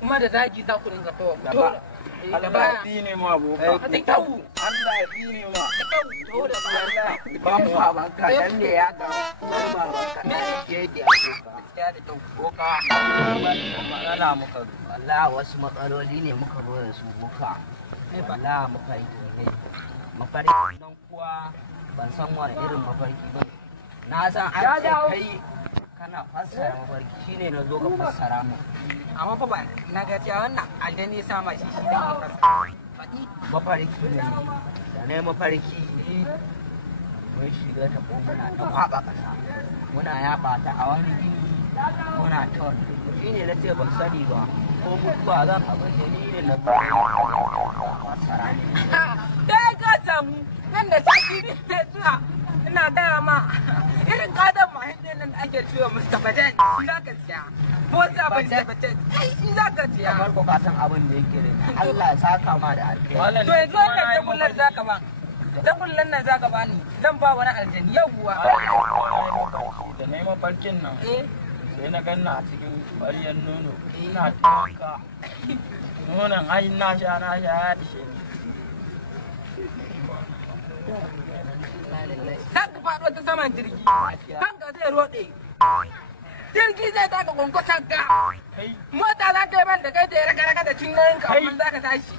kuma da zagi za ku dinga to Allah ya tsine ma boka. ka tau Allah ya tsine ma. to da Ba mu babanka dan ne ya ga babanka ne yake a boka. ya da tau Boka. Magana muka zo. Allah wasu matsaloli ne muka zo da su boka. Allah mafarki ne. Mafarki don kuwa ban san wani irin mafarki ba. Na san an ce kai kana fassara mafarki shine na zo ka fassara mu. amma fa ba na ga cewa wannan aljani sama shi dan ka faɗi Mafarki ne. Da ne mafarki mun shiga ta muna ta kwaba kasa. Muna yaɓa ta a wani gini muna ta wani. Shi ne na ce ban sani ba. Ko mutuwa zan abin da ni ne na fassara ne. dai ka samu nan da sati ne zuwa ina gaya ma irin kadan mahaifin nan da ake ciwo Mustapha Jan shi za ka siya ko sabon Mustapha Jan shi za ka siya Farko ka san abin da yake da Allah ya saka ma da alheri. to yanzu wannan tagullar za ka ba tagullar nan za ka ba ni zan ba wani aljani yawwa Da na yi mafarkin nan eh sai na ganna a cikin ƙwaryar nono ina taka nonon ai na sha ya ishe ni. kan ka faɗo ta saman jirgi kan ka zai roɗe jirgi zai taka kwankwason ka Kai mota za ta yi ban da kai ta yi raga-raga da cinyoyin ka amma za ka tashi